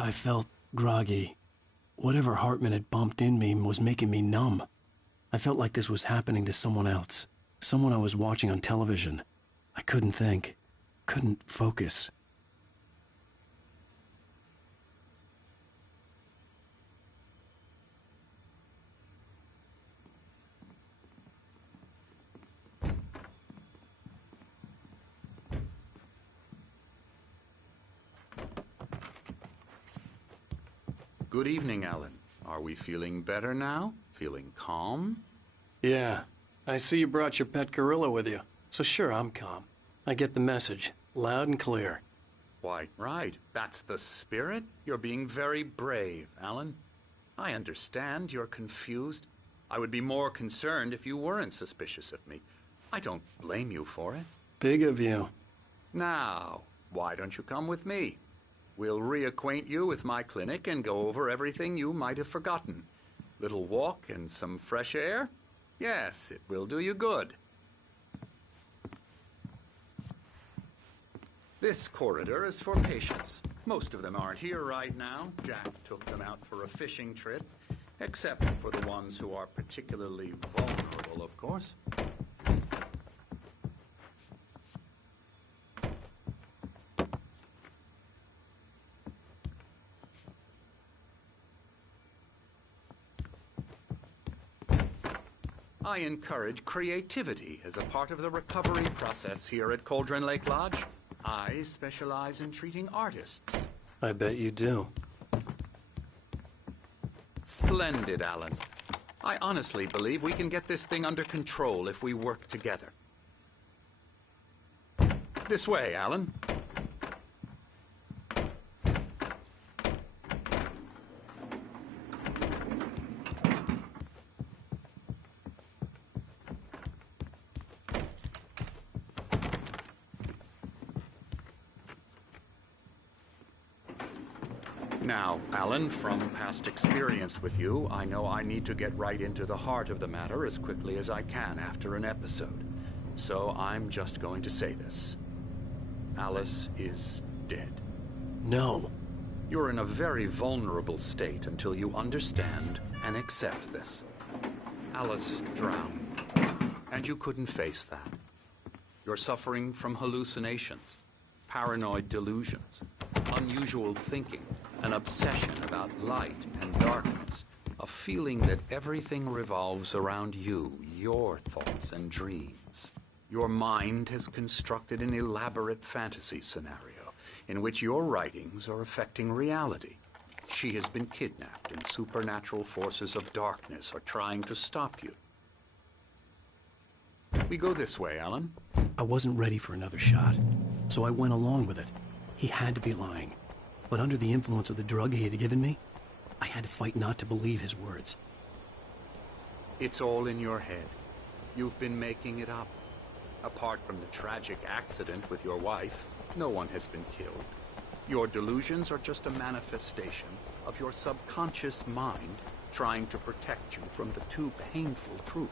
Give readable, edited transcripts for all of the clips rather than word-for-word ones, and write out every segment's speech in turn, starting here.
I felt groggy. Whatever Hartman had bumped in me was making me numb. I felt like this was happening to someone else. Someone I was watching on television. I couldn't think. Couldn't focus. Good evening, Alan. Are we feeling better now? Feeling calm? Yeah. I see you brought your pet gorilla with you. So sure, I'm calm. I get the message. Loud and clear. Why, right. That's the spirit. You're being very brave, Alan. I understand you're confused. I would be more concerned if you weren't suspicious of me. I don't blame you for it. Big of you. Now, why don't you come with me? We'll reacquaint you with my clinic and go over everything you might have forgotten. Little walk and some fresh air? Yes, it will do you good. This corridor is for patients. Most of them aren't here right now. Jack took them out for a fishing trip, except for the ones who are particularly vulnerable, of course. I encourage creativity as a part of the recovery process here at Cauldron Lake Lodge. I specialize in treating artists. I bet you do. Splendid, Alan. I honestly believe we can get this thing under control if we work together. This way, Alan. Now, Alan, from past experience with you, I know I need to get right into the heart of the matter as quickly as I can after an episode. So I'm just going to say this. Alice is dead. No. You're in a very vulnerable state until you understand and accept this. Alice drowned, and you couldn't face that. You're suffering from hallucinations, paranoid delusions, unusual thinking, an obsession about light and darkness, a feeling that everything revolves around you, your thoughts and dreams. Your mind has constructed an elaborate fantasy scenario in which your writings are affecting reality. She has been kidnapped and supernatural forces of darkness are trying to stop you. We go this way, Alan. I wasn't ready for another shot, so I went along with it. He had to be lying. But under the influence of the drug he had given me, I had to fight not to believe his words. It's all in your head. You've been making it up. Apart from the tragic accident with your wife, no one has been killed. Your delusions are just a manifestation of your subconscious mind trying to protect you from the too painful truth.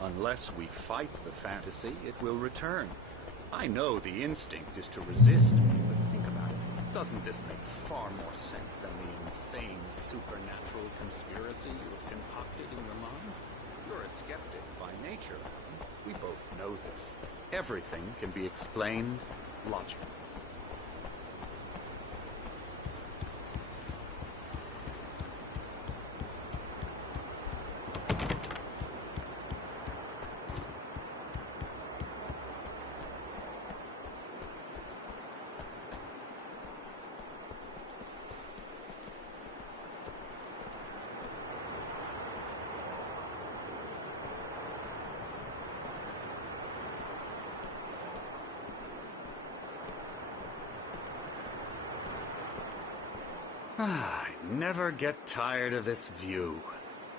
Unless we fight the fantasy, it will return. I know the instinct is to resist me, but think about it. Doesn't this make far more sense than the insane supernatural conspiracy you have concocted in your mind? You're a skeptic by nature. We both know this. Everything can be explained logically. I never get tired of this view.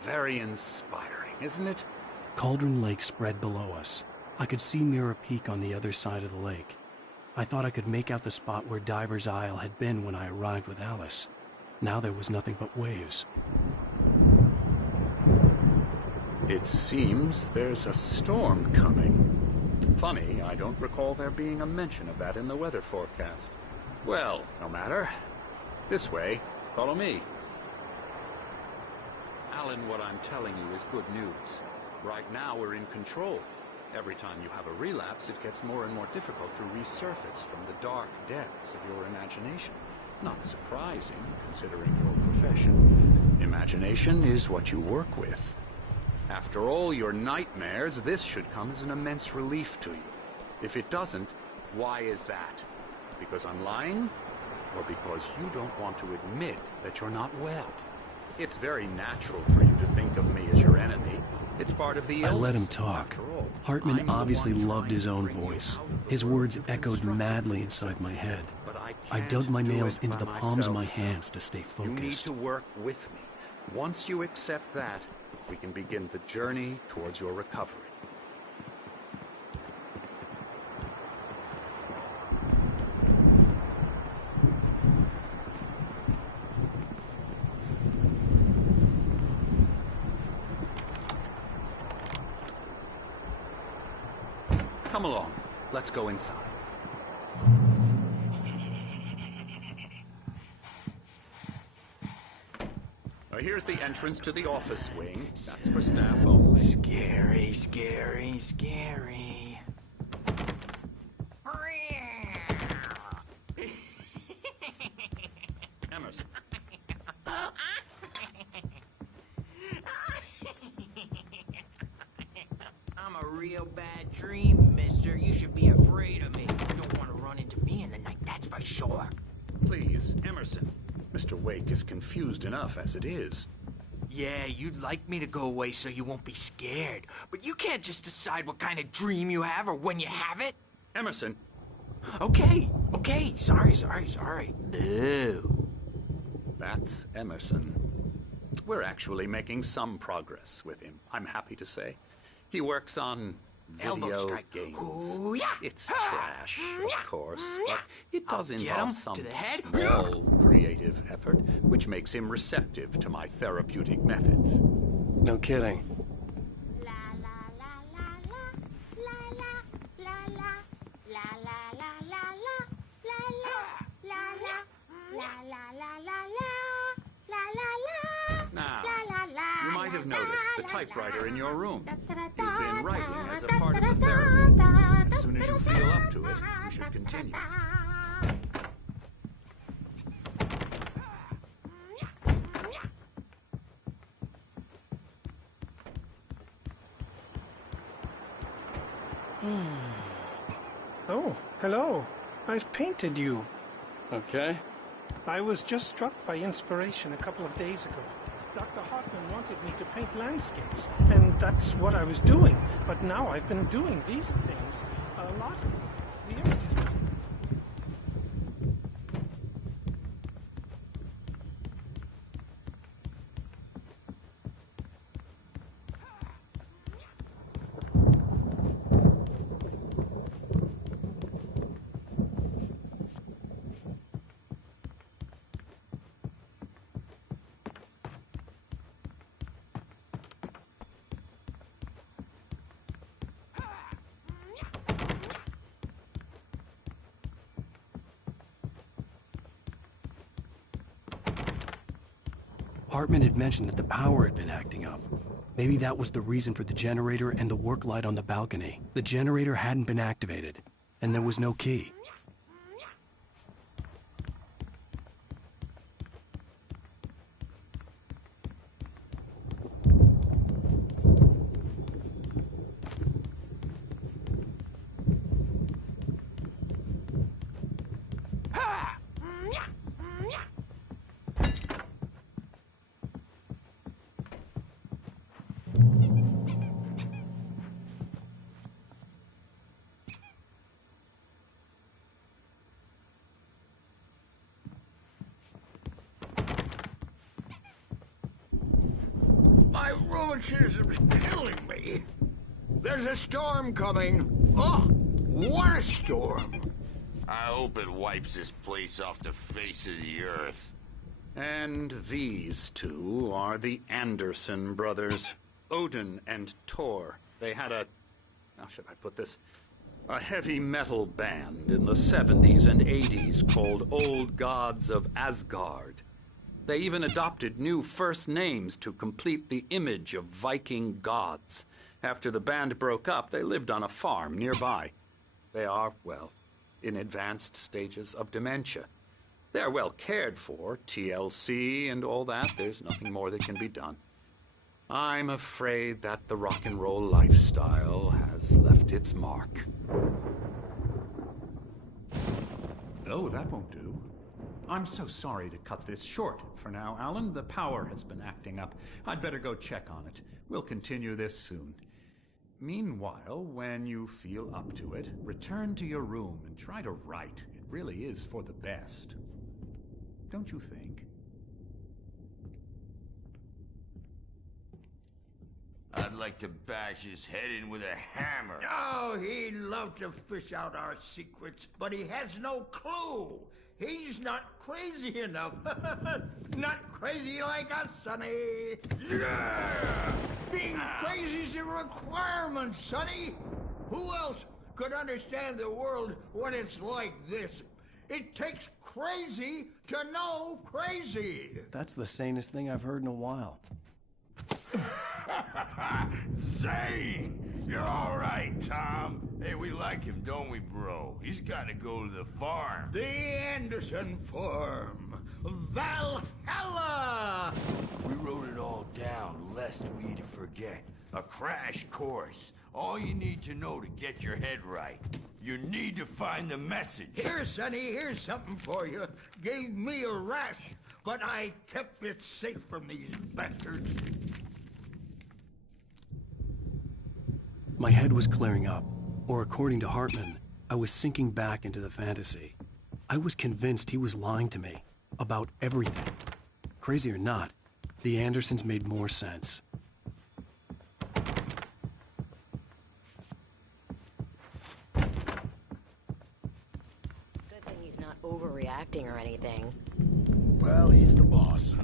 Very inspiring, isn't it? Cauldron Lake spread below us. I could see Mirror Peak on the other side of the lake. I thought I could make out the spot where Diver's Isle had been when I arrived with Alice. Now there was nothing but waves. It seems there's a storm coming. Funny, I don't recall there being a mention of that in the weather forecast. Well, no matter. This way. Follow me. Alan, what I'm telling you is good news. Right now, we're in control. Every time you have a relapse, it gets more and more difficult to resurface from the dark depths of your imagination. Not surprising, considering your profession. Imagination is what you work with. After all your nightmares, this should come as an immense relief to you. If it doesn't, why is that? Because I'm lying? Or because you don't want to admit that you're not well? It's very natural for you to think of me as your enemy. It's part of the illness. I let him talk. Hartman obviously loved his own voice. His words echoed madly inside my head. I dug my nails into the palms of my hands to stay focused. You need to work with me. Once you accept that, we can begin the journey towards your recovery. Come along. Let's go inside. Here's the entrance to the office wing. That's for staff only. Scary, scary, scary. Emerson. I'm a real bad dream, mister. You should be afraid of me. You don't want to run into me in the night, that's for sure. Please, Emerson. Mr. Wake is confused enough as it is. Yeah, you'd like me to go away so you won't be scared. But you can't just decide what kind of dream you have or when you have it. Emerson. Okay. Sorry. Ew. That's Emerson. We're actually making some progress with him, I'm happy to say. He works on video games. Ooh, yeah. It's trash, of course, but it does involve some to the head. small creative effort, which makes him receptive to my therapeutic methods. No kidding. Now, you might have noticed the typewriter in your room. You've been writing as a part of the therapy. As soon as you feel up to it, you should continue. Oh, hello. I've painted you. Okay. I was just struck by inspiration a couple of days ago. Dr. Hartman wanted me to paint landscapes, and that's what I was doing. But now I've been doing these things, a lot of them. The images... Hartman had mentioned that the power had been acting up. Maybe that was the reason for the generator and the work light on the balcony. The generator hadn't been activated, and there was no key. My rheumatism's killing me. There's a storm coming. Oh, what a storm. I hope it wipes this place off the face of the earth. And these two are the Anderson brothers, Odin and Thor. They had a... how should I put this? A heavy metal band in the 70s and 80s called Old Gods of Asgard. They even adopted new first names to complete the image of Viking gods. After the band broke up, they lived on a farm nearby. They are, well, in advanced stages of dementia. They're well cared for, TLC and all that. There's nothing more that can be done. I'm afraid that the rock and roll lifestyle has left its mark. Oh, that won't do. I'm so sorry to cut this short for now, Alan. The power has been acting up. I'd better go check on it. We'll continue this soon. Meanwhile, when you feel up to it, return to your room and try to write. It really is for the best. Don't you think? I'd like to bash his head in with a hammer. Oh, he'd love to fish out our secrets, but he has no clue. He's not crazy enough. Not crazy like us, Sonny. Yeah! Being crazy's a requirement, Sonny. Who else could understand the world when it's like this? It takes crazy to know crazy. That's the sanest thing I've heard in a while. Zane! You're all right, Tom. Hey, we like him, don't we, bro? He's got to go to the farm. The Anderson Farm. Valhalla! We wrote it all down, lest we forget. A crash course. All you need to know to get your head right. You need to find the message. Here, Sonny, here's something for you. Gave me a rash, but I kept it safe from these bastards. My head was clearing up, or according to Hartman, I was sinking back into the fantasy. I was convinced he was lying to me about everything. Crazy or not, the Andersons made more sense. Good thing he's not overreacting or anything. Well, he's the boss.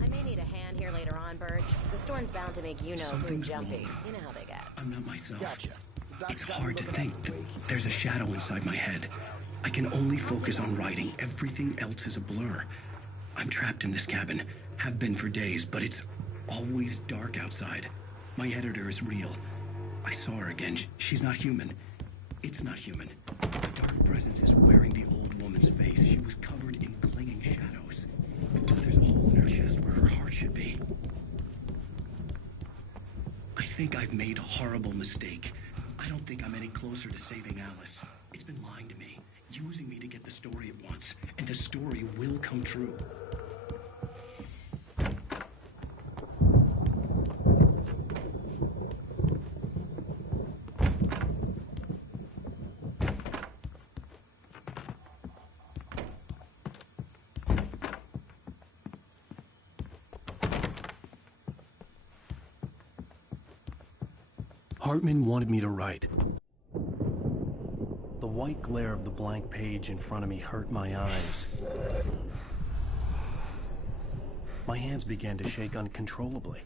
I may need a hand here later on, Birch. The storm's bound to make you know who jumpy. You know how they get. I'm not myself. Gotcha. It's hard to think. There's a shadow inside my head. I can only focus on writing. Everything else is a blur. I'm trapped in this cabin. Have been for days, but it's always dark outside. My editor is real. I saw her again. She's not human. It's not human. A dark presence is wearing the old woman's face. She was covered in clinging shadows. There's a hole in her chest where her heart should be. I think I've made a horrible mistake. I don't think I'm any closer to saving Alice. It's been lying to me, using me to get the story it wants, and the story will come true. Hartman wanted me to write. The white glare of the blank page in front of me hurt my eyes. My hands began to shake uncontrollably.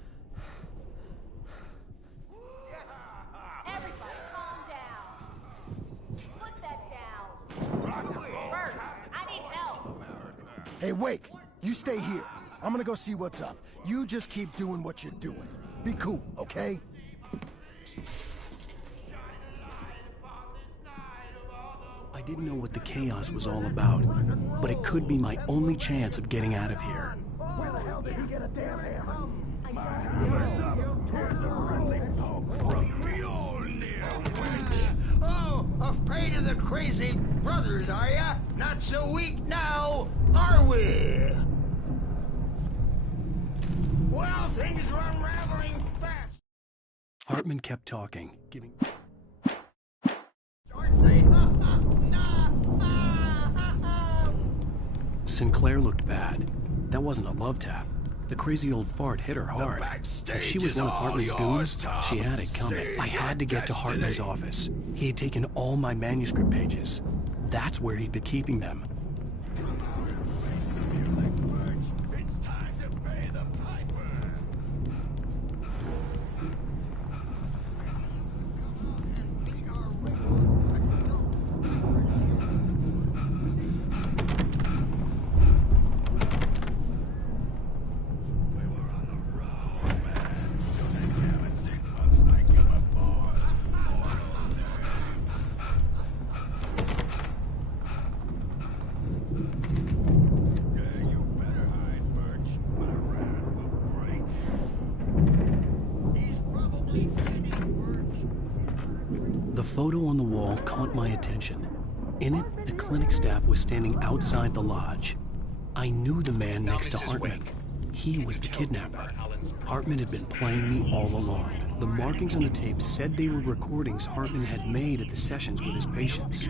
Everybody, calm down. Put that down. Bert, I need help. Hey, Wake, you stay here. I'm gonna go see what's up. You just keep doing what you're doing. Be cool, okay? I didn't know what the chaos was all about, but it could be my only chance of getting out of here. Where the hell did he get a damn hammer? Oh, afraid of the crazy brothers, are ya? Not so weak now, are we? Well, things are unraveling fast, Hartman kept talking, giving... aren't they? Sinclair looked bad. That wasn't a love tap. The crazy old fart hit her hard. If she was one of Hartman's goons, she had it coming. I had to get to Hartman's office. He had taken all my manuscript pages. That's where he'd been keeping them. It's time to pay the piper. photo on the wall caught my attention. In it, the clinic staff was standing outside the lodge. I knew the man next to Hartman. He was the kidnapper. Hartman had been playing me all along. The markings on the tape said they were recordings Hartman had made at the sessions with his patients.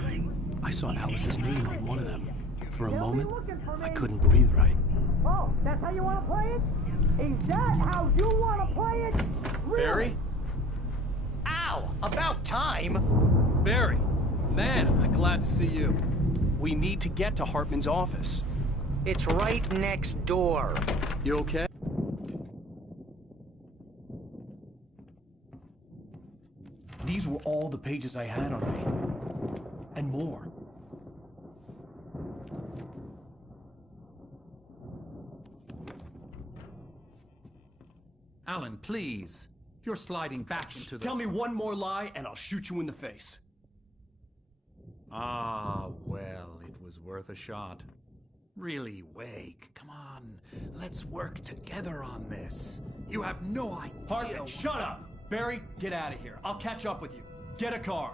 I saw Alice's name on one of them. For a moment, I couldn't breathe right. Oh, that's how you want to play it? Is that how you want to play it? Really? Barry? Ow! About time! Barry, man, I'm glad to see you. We need to get to Hartman's office. It's right next door. You okay? These were all the pages I had on me. And more. Alan, please. You're sliding back into the... Tell me one more lie and I'll shoot you in the face. Ah, well, it was worth a shot. Really, Wake, come on. Let's work together on this. You have no idea... Hartman, shut up! Barry, get out of here. I'll catch up with you. Get a car.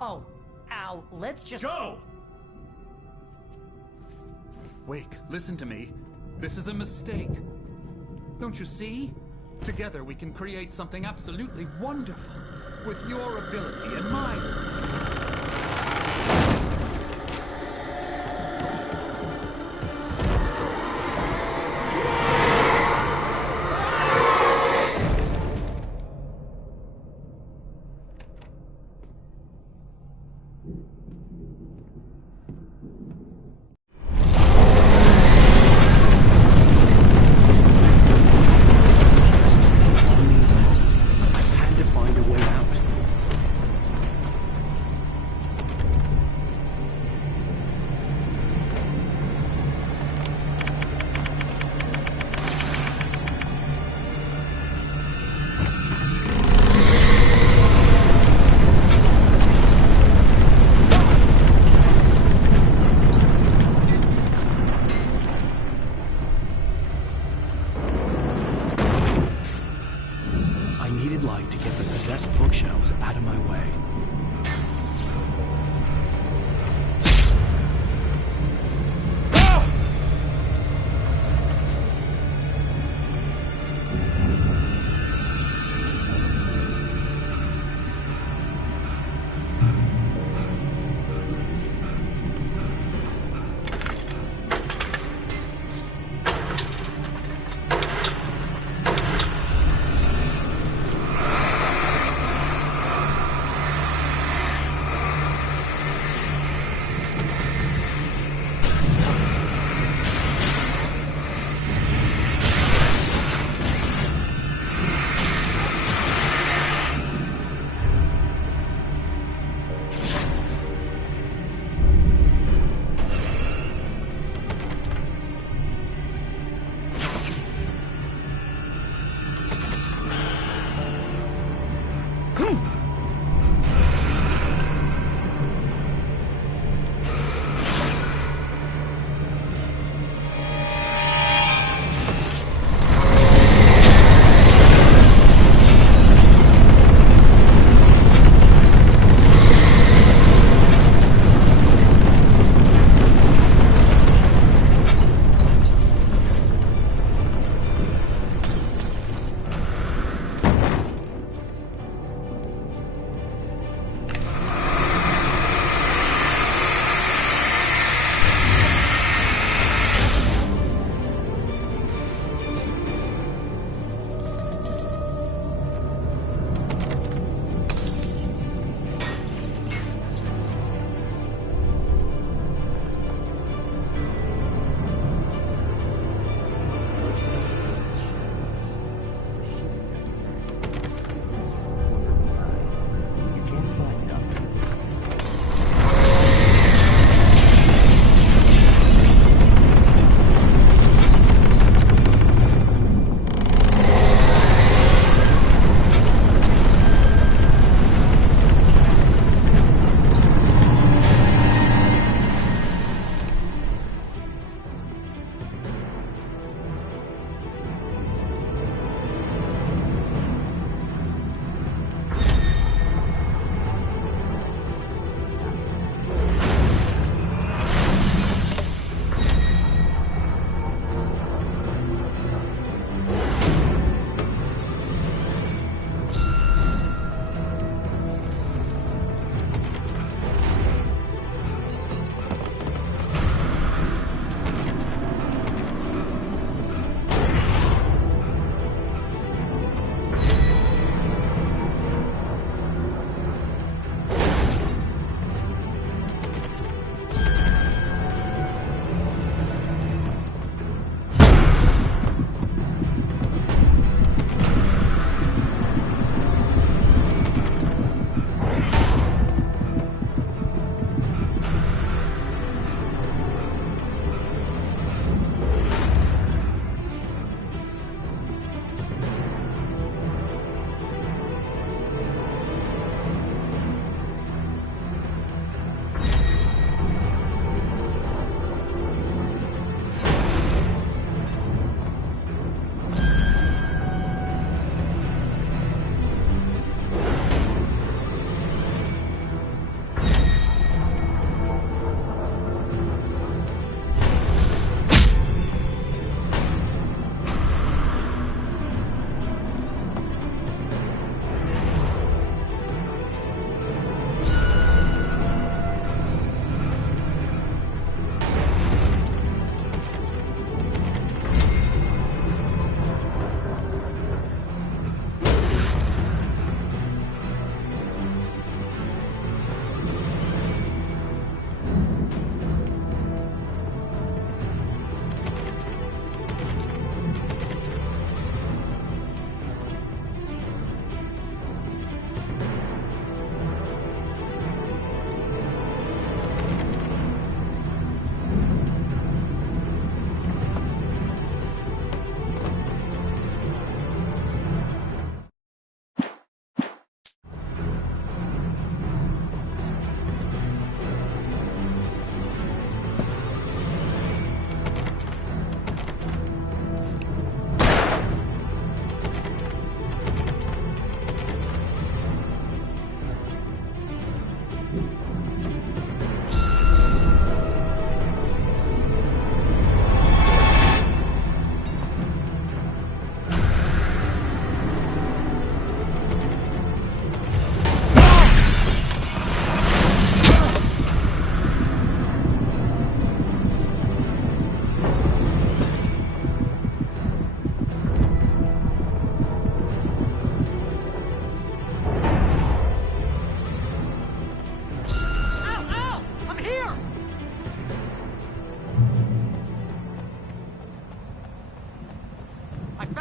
Oh, Al, let's just... Go! Wake, listen to me. This is a mistake. Don't you see? Together we can create something absolutely wonderful. With your ability and mine. Bookshelves out of my way.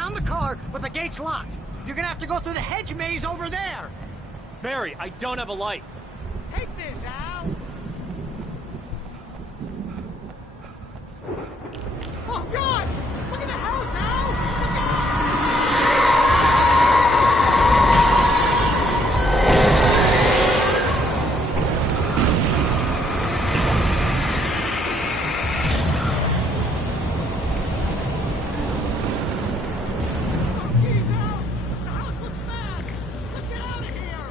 found the car, but the gate's locked. You're gonna have to go through the hedge maze over there. Barry, I don't have a light. Take this, Al. Oh, God! Look at the house, Al! Look Jeez, Al! The house looks bad! Let's get out of here!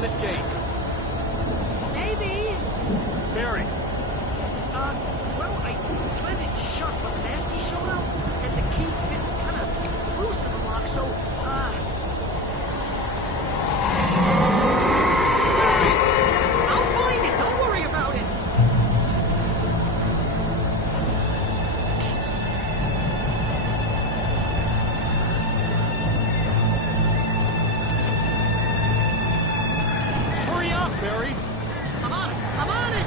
open this gate? Maybe. Barry. Well, I slammed it shut when the Nasty showed up, and the key fits kind of loose in the lock, so, I'll find it, don't worry about it! Hurry up, Barry! I'm on it! I'm on it!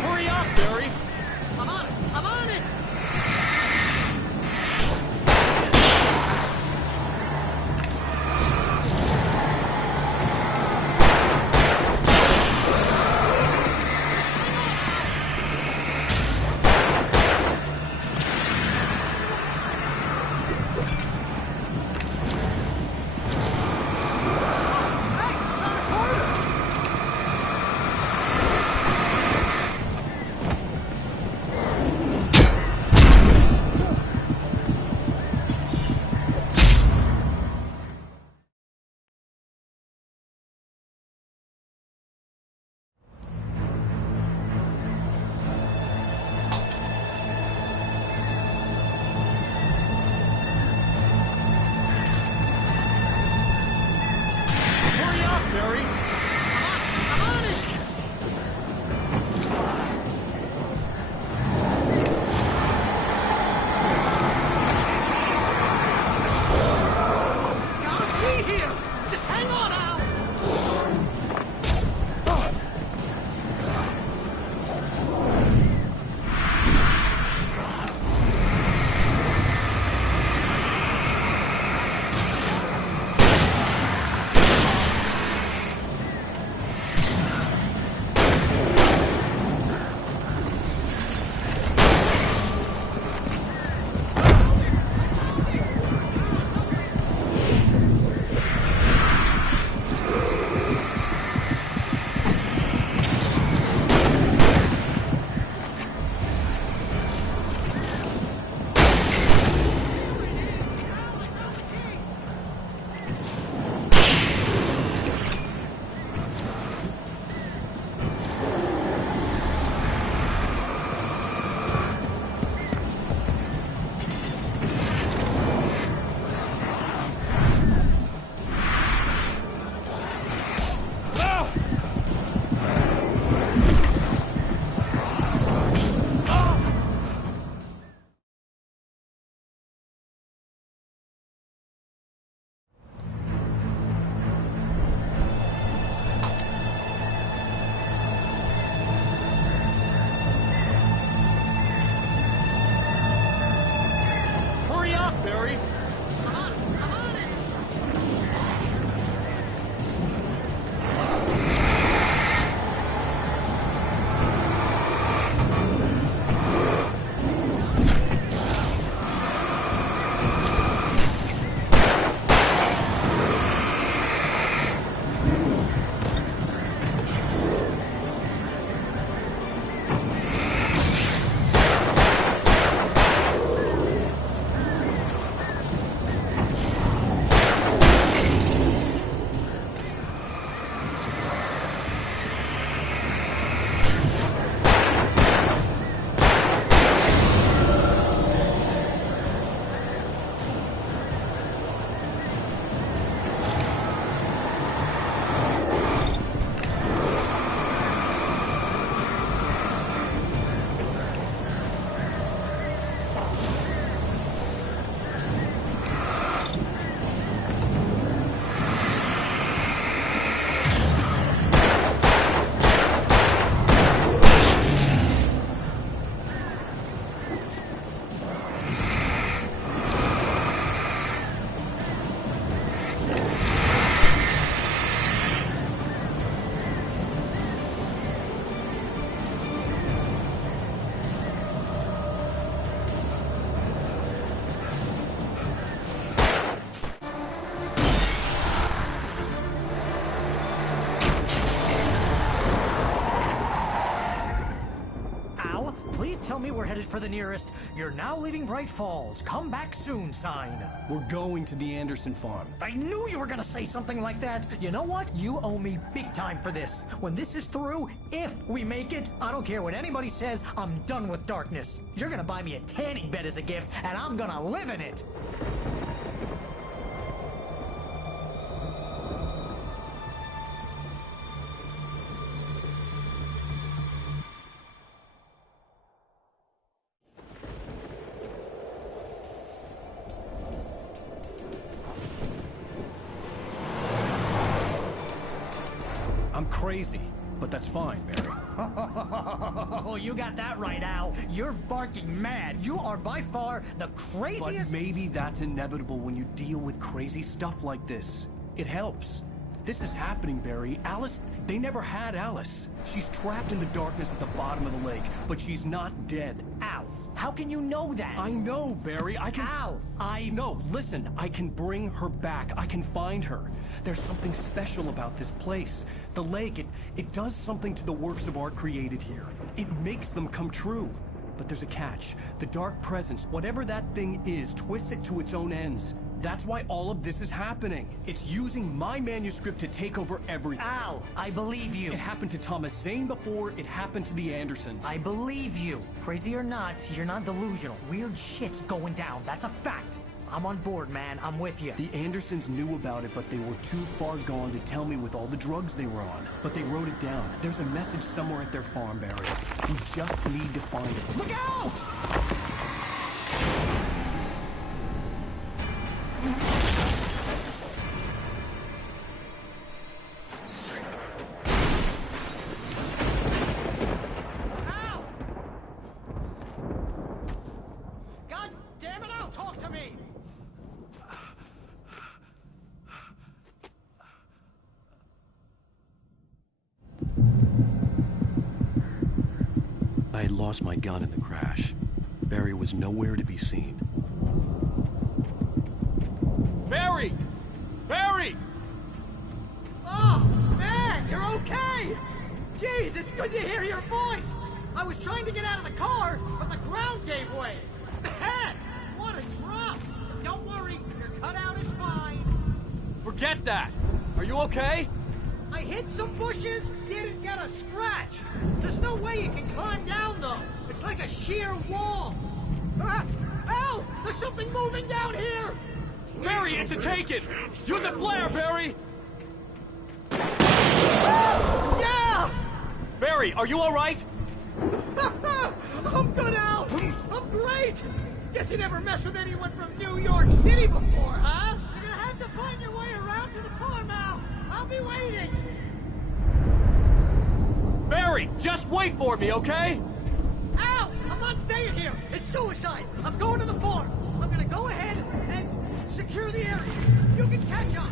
Hurry up, Barry! I'm on it! I'm on it! please tell me we're headed for the nearest "You're now leaving Bright Falls. Come back soon" sign. We're going to the Anderson farm. I knew you were gonna say something like that. You know what? You owe me big time for this. When this is through, if we make it, I don't care what anybody says, I'm done with darkness. You're gonna buy me a tanning bed as a gift, and I'm gonna live in it. I'm crazy, but that's fine, Barry. Oh, you got that right, Al. You're barking mad. You are by far the craziest... But maybe that's inevitable when you deal with crazy stuff like this. It helps. This is happening, Barry. Alice, they never had Alice. She's trapped in the darkness at the bottom of the lake, but she's not dead. Al, how can you know that? I know, Barry. I can... Al, No, listen. I can bring her back. I can find her. There's something special about this place. The lake, it does something to the works of art created here. It makes them come true. But there's a catch. The dark presence, whatever that thing is, twists it to its own ends. That's why all of this is happening. It's using my manuscript to take over everything. Al, I believe you. It happened to Thomas Zane before, it happened to the Andersons. I believe you. Crazy or not, you're not delusional. Weird shit's going down. That's a fact. I'm on board, man. I'm with you. The Andersons knew about it, but they were too far gone to tell me with all the drugs they were on. But they wrote it down. There's a message somewhere at their farm, Barry. We just need to find it. Look out! Ow! God damn it, Al, talk to me! I had lost my gun in the crash. Barry was nowhere to be seen. Barry! Barry! Oh, man, you're okay! Jeez, it's good to hear your voice! I was trying to get out of the car, but the ground gave way! Man, what a drop! Don't worry, your cutout is fine. Forget that! Are you okay? I hit some bushes, didn't get a scratch. There's no way you can climb down, though. It's like a sheer wall. Al, there's something moving down here! Barry, it's a take-it! Use a flare, Barry! Yeah! Barry, are you all right? I'm good, Al. I'm great. Guess you never messed with anyone from New York City before, huh? You're gonna have to find your way around to the farm, Al. I'll be waiting. Barry, just wait for me, okay? Al, I'm not staying here. It's suicide. I'm going to the farm. I'm gonna go ahead and secure the area. You can catch up.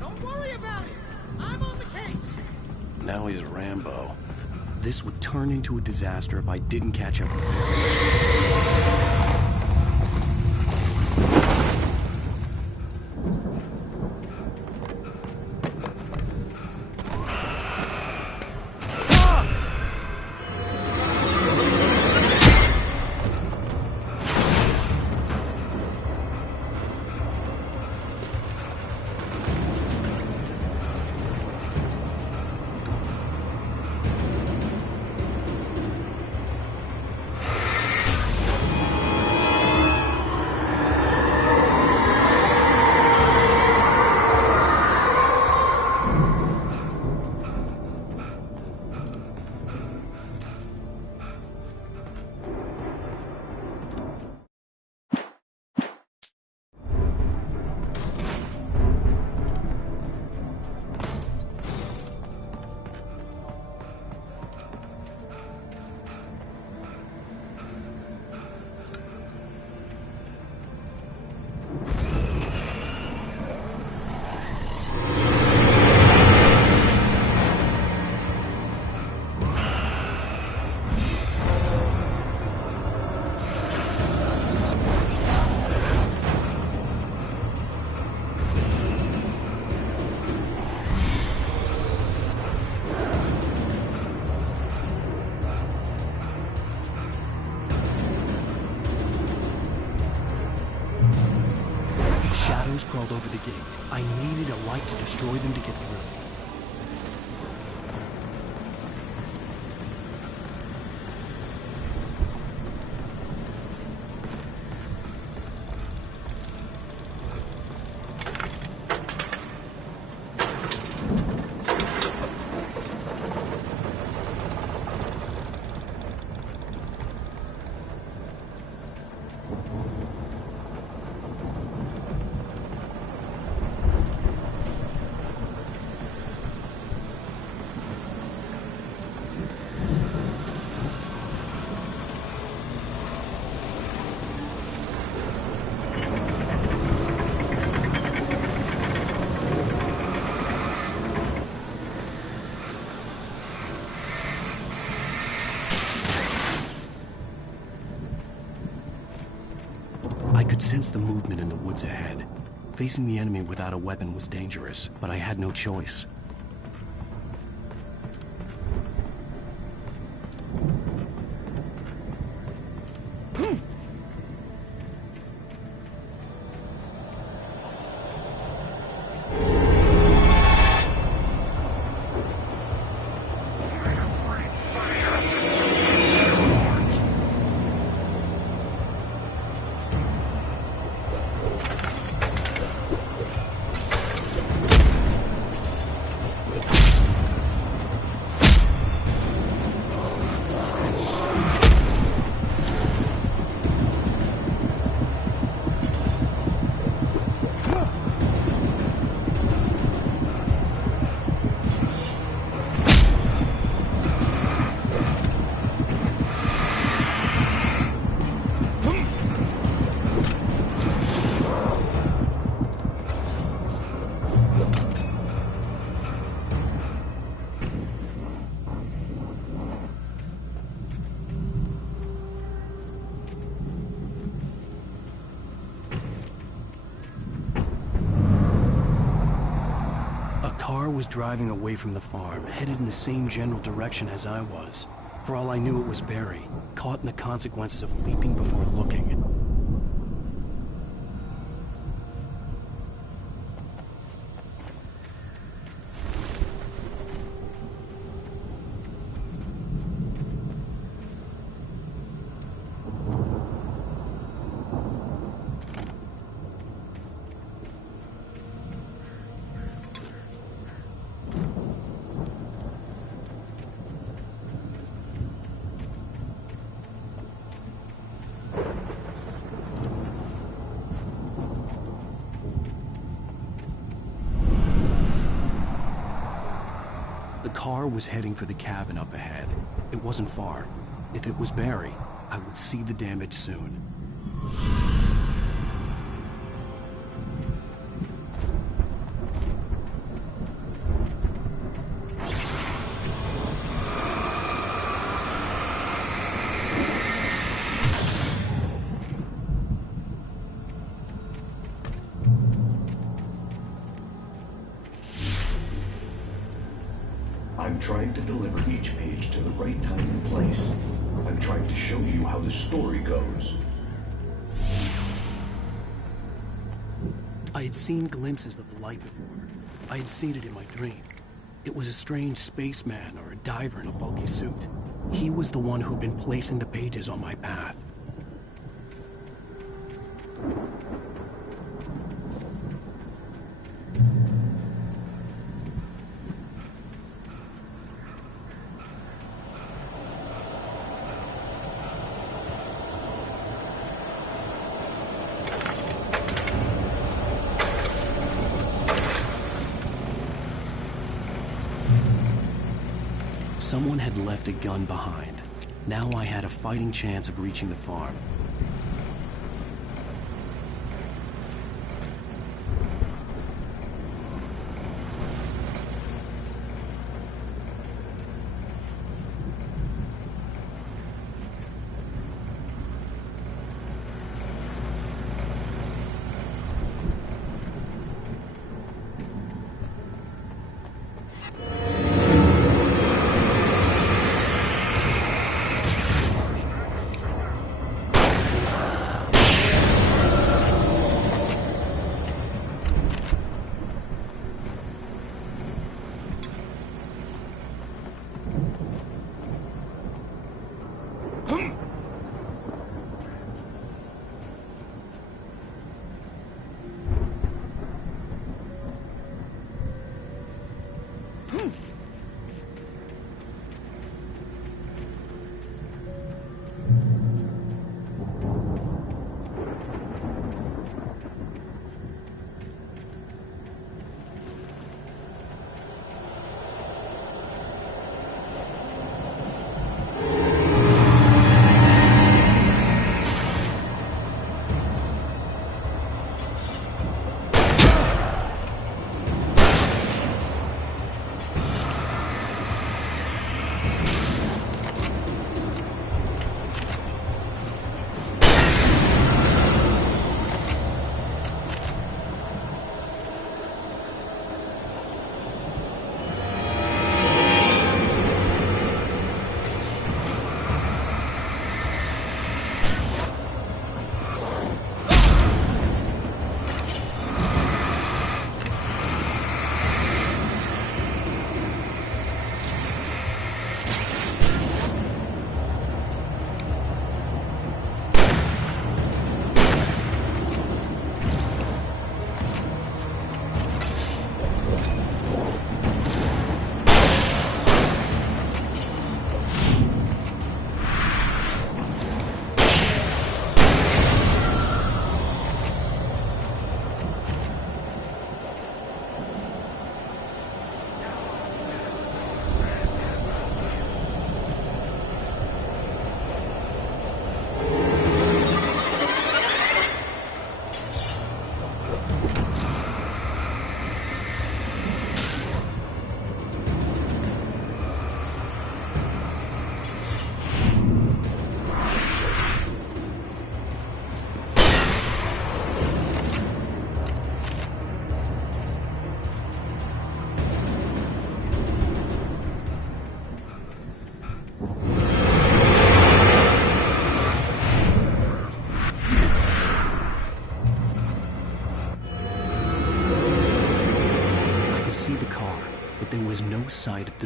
Don't worry about it. I'm on the case. Now he's Rambo. This would turn into a disaster if I didn't catch up with Barry. shadows crawled over the gate. I needed a light to destroy them to get through. I could sense the movement in the woods ahead. Facing the enemy without a weapon was dangerous, but I had no choice. Was driving away from the farm, headed in the same general direction as I was. For all I knew, it was Barry, caught in the consequences of leaping before looking. The car was heading for the cabin up ahead. It wasn't far. If it was Barry, I would see the damage soon. I'm trying to deliver each page to the right time and place. I'm trying to show you how the story goes. I had seen glimpses of the light before. I had seen it in my dream. It was a strange spaceman or a diver in a bulky suit. He was the one who'd been placing the pages on my path. Someone had left a gun behind. Now I had a fighting chance of reaching the farm.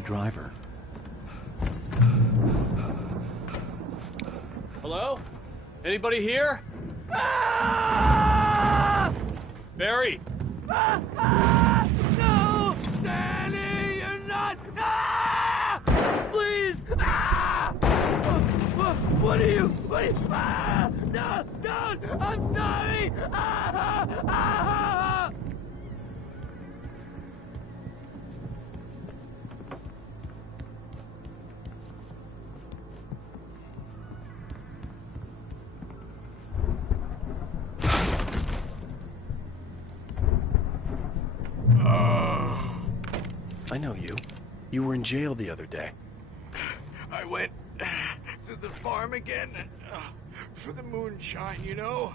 driver. Hello? Anybody here? Barry! No! Danny, you're not! Please! What are you? No! Don't! I'm sorry! I know you. You were in jail the other day. I went to the farm again for the moonshine, you know?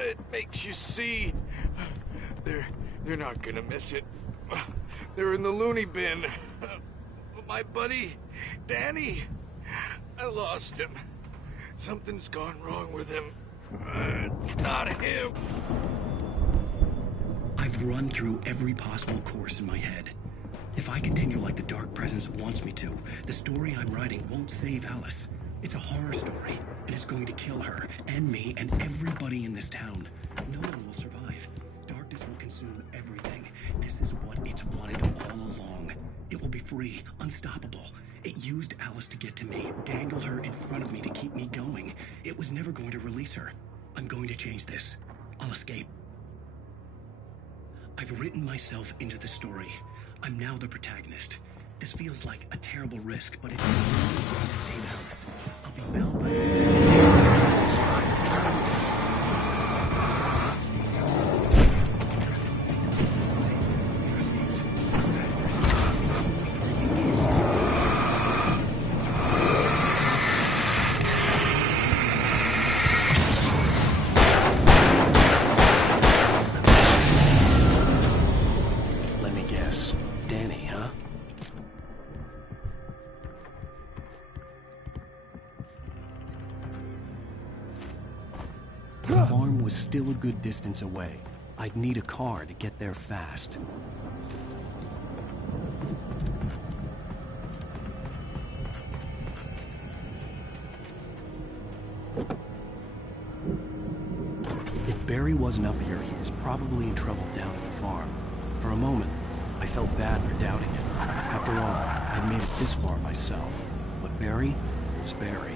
It makes you see. They're not gonna miss it. They're in the loony bin. My buddy, Danny, I lost him. Something's gone wrong with him. It's not him. I've run through every possible course in my head. If I continue like the Dark Presence wants me to, the story I'm writing won't save Alice. It's a horror story, and it's going to kill her, and me, and everybody in this town. No one will survive. Darkness will consume everything. This is what it's wanted all along. It will be free, unstoppable. It used Alice to get to me, dangled her in front of me to keep me going. It was never going to release her. I'm going to change this. I'll escape. I've written myself into the story. I'm now the protagonist. This feels like a terrible risk, but it's save Alice. I'll be bound by Let me guess. Danny, huh? The farm was still a good distance away. I'd need a car to get there fast. If Barry wasn't up here, he was probably in trouble down at the farm. For a moment, I felt bad for doubting it. After all, I'd made it this far myself. But Barry was Barry.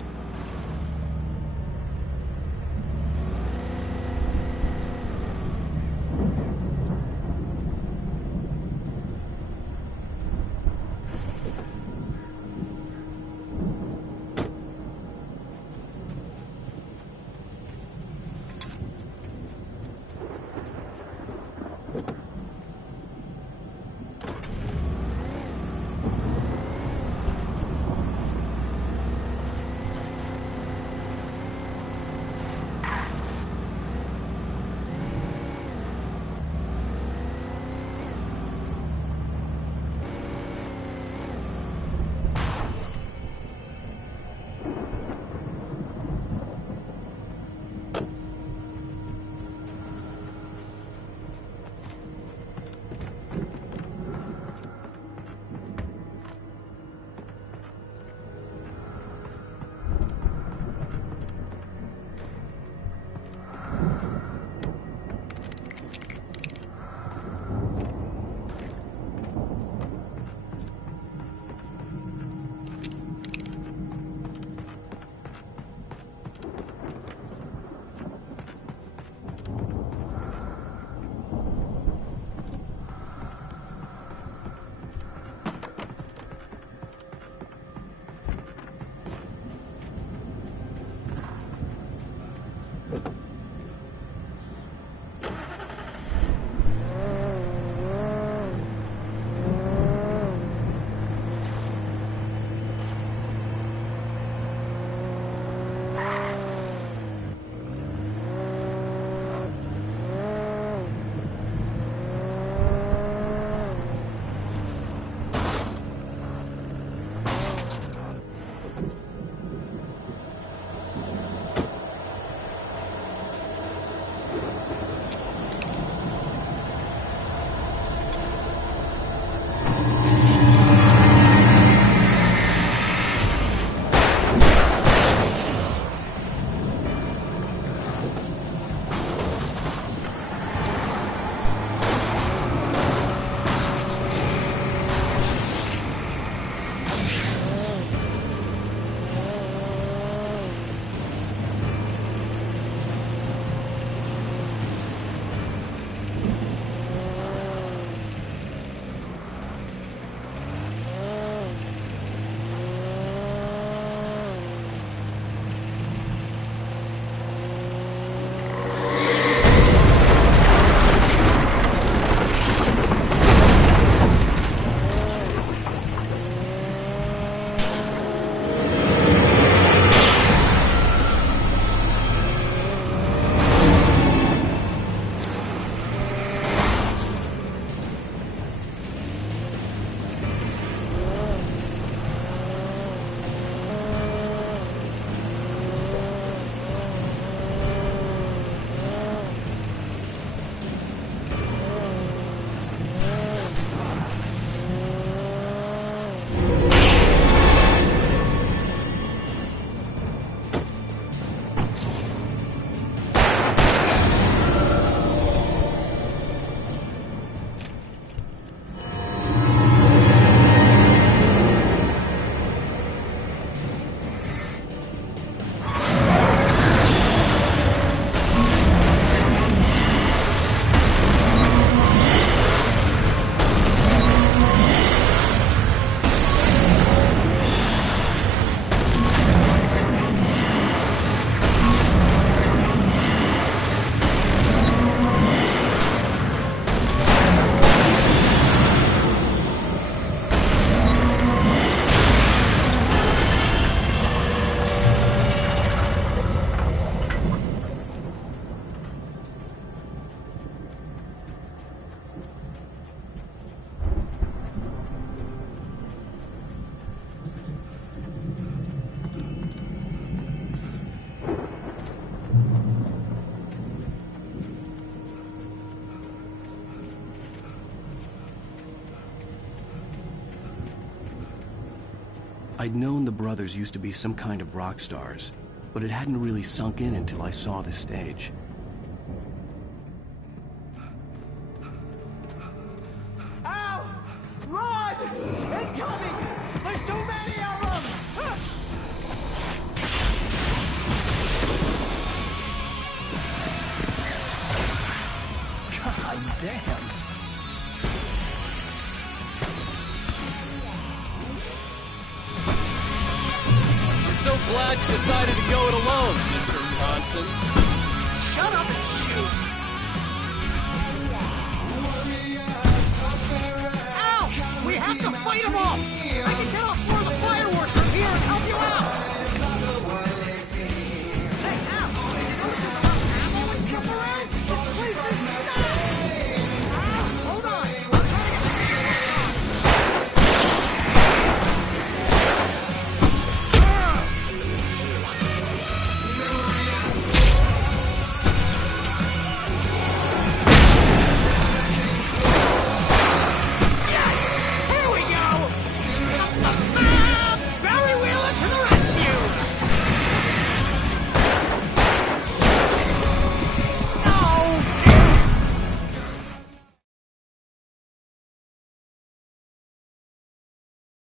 I'd known the brothers used to be some kind of rock stars, but it hadn't really sunk in until I saw this stage. Ow! Run! Incoming! There's too many of them! God damn. I'm so glad you decided to go it alone, Mr. Johnson. Shut up and shoot! Ow! We have to fight them off! I